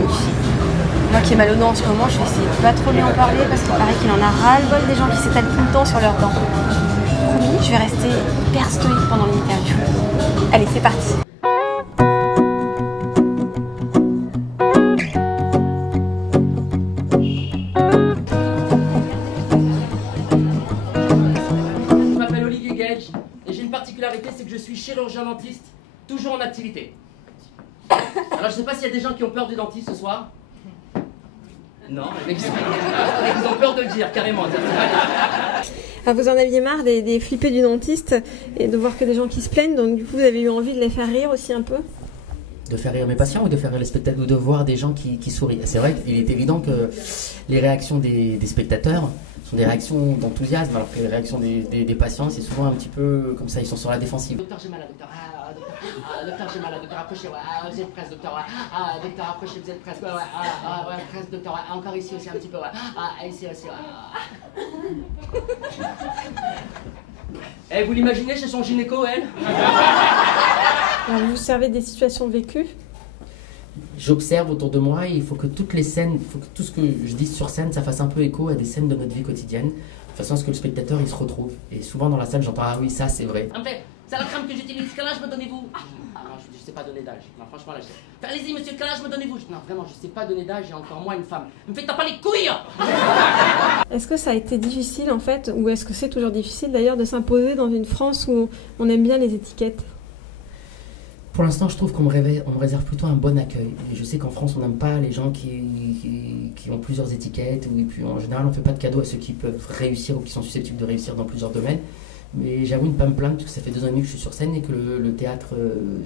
magnifique. Moi qui ai mal aux dents en ce moment, je vais essayer de pas trop lui en parler parce qu'il paraît qu'il en a ras-le-bol des gens qui s'étalent tout le temps sur leurs dents. Promis, je vais rester hyper stoïque pendant l'interview. Allez, c'est parti. Je m'appelle Olivier Gage et j'ai une particularité, c'est que je suis chirurgien dentiste, toujours en activité. Alors je sais pas s'il y a des gens qui ont peur du dentiste ce soir. Non, mais ils ont peur de le dire, carrément. Ah, vous en aviez marre des flippés du dentiste et de voir que des gens qui se plaignent, donc du coup vous avez eu envie de les faire rire aussi un peu? De faire rire mes patients ou de faire rire les spectateurs ou de voir des gens qui sourient. C'est vrai qu'il est évident que les réactions des spectateurs sont des réactions d'enthousiasme, alors que les réactions des patients, c'est souvent un petit peu comme ça, ils sont sur la défensive. Docteur, j'ai mal, docteur. Docteur, j'ai mal, docteur, approchez, vous êtes presque, docteur. Docteur, approchez, vous êtes presque. Presque, docteur. Encore ici aussi un petit peu. Ici aussi. Eh, vous l'imaginez chez son gynéco, elle? Alors, vous servez des situations vécues? J'observe autour de moi et il faut que toutes les scènes, il faut que tout ce que je dise sur scène, ça fasse un peu écho à des scènes de notre vie quotidienne, de façon à ce que le spectateur il se retrouve. Et souvent dans la salle, j'entends ah oui, ça c'est vrai. En fait, c'est la crème que j'utilise. Quel âge me donnez-vous? Ah non, je sais pas donner d'âge. Non, franchement, là, je sais. Allez-y, monsieur, quel âge me donnez-vous? Non, vraiment, je sais pas donner d'âge et encore moins une femme. Ne me faites pas les couilles! Est-ce que ça a été difficile en fait, ou est-ce que c'est toujours difficile d'ailleurs de s'imposer dans une France où on aime bien les étiquettes? Pour l'instant, je trouve qu'on me réserve plutôt un bon accueil. Et je sais qu'en France, on n'aime pas les gens qui ont plusieurs étiquettes, et puis en général, on ne fait pas de cadeaux à ceux qui peuvent réussir ou qui sont susceptibles de réussir dans plusieurs domaines. Mais j'avoue ne pas me plaindre parce que ça fait 2 ans et demi que je suis sur scène et que le théâtre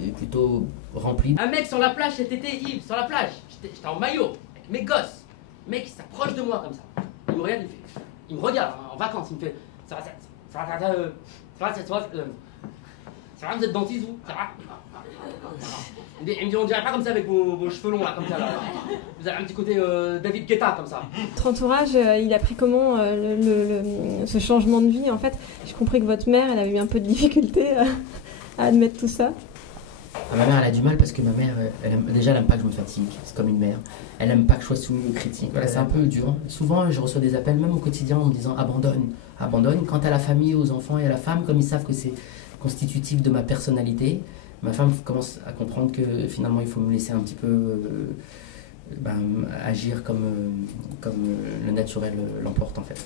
est plutôt rempli. Un mec sur la plage cet été, Yves, sur la plage. J'étais en maillot, avec mes gosses. Le mec, il s'approche de moi comme ça. Il me regarde, il me regarde en vacances. Il me fait ça va, vous êtes dentiste, vous? Ça va? Il me dit, on dirait pas comme ça avec vos cheveux longs là, comme ça là. Vous avez un petit côté David Guetta comme ça. Votre entourage, il a pris comment ce changement de vie en fait? J'ai compris que votre mère, elle avait eu un peu de difficulté à admettre tout ça. Ma mère, elle a du mal parce que ma mère, déjà, elle aime pas que je me fatigue. C'est comme une mère. Elle aime pas que je sois soumis aux critiques. Voilà, c'est un peu dur. Souvent, je reçois des appels, même au quotidien, en me disant abandonne, abandonne. Quant à la famille, aux enfants et à la femme, comme ils savent que c'est constitutif de ma personnalité, ma femme commence à comprendre que finalement, il faut me laisser un petit peu agir comme le naturel l'emporte en fait.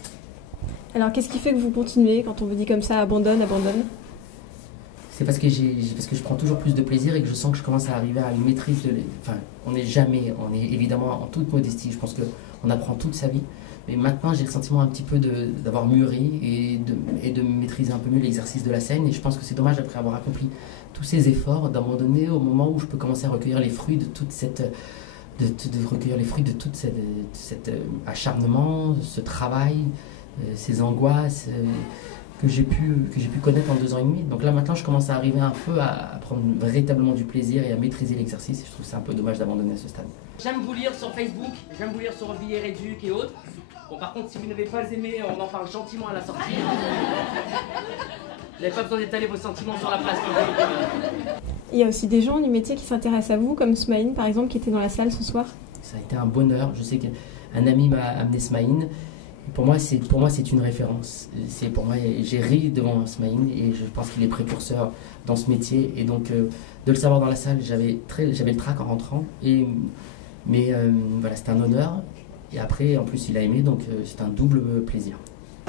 Alors, qu'est-ce qui fait que vous continuez quand on vous dit comme ça, abandonne, abandonne? C'est parce que je prends toujours plus de plaisir et que je sens que je commence à arriver à une maîtrise enfin, on est évidemment en toute modestie, je pense qu'on apprend toute sa vie, mais maintenant j'ai le sentiment un petit peu d'avoir mûri et de maîtriser un peu mieux l'exercice de la scène, et je pense que c'est dommage après avoir accompli tous ces efforts d'abandonner au moment où je peux commencer à recueillir les fruits de toute cette cet acharnement, ce travail, ces angoisses que j'ai pu connaître en 2 ans et demi. Donc là maintenant je commence à arriver un peu à prendre véritablement du plaisir et à maîtriser l'exercice, et je trouve que c'est un peu dommage d'abandonner à ce stade. J'aime vous lire sur Facebook, j'aime vous lire sur Billet Réduc et autres. Bon, par contre, si vous n'avez pas aimé, on en parle gentiment à la sortie. Vous n'avez pas besoin d'étaler vos sentiments sur la place publique. Il y a aussi des gens du métier qui s'intéressent à vous, comme Smaïn par exemple, qui était dans la salle ce soir. Ça a été un bonheur. Je sais qu'un ami m'a amené Smaïn. Pour moi, c'est une référence. Pour moi, j'ai ri devant Smaïn et je pense qu'il est précurseur dans ce métier. Et donc, de le savoir dans la salle, j'avais le trac en rentrant. Mais voilà, c'était un honneur. Et après, en plus, il a aimé, donc c'est un double plaisir.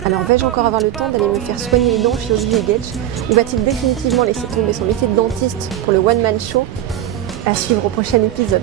Alors, vais-je encore avoir le temps d'aller me faire soigner les dents chez Olivier Gage, ou va-t-il définitivement laisser tomber son métier de dentiste pour le one-man show? À suivre au prochain épisode.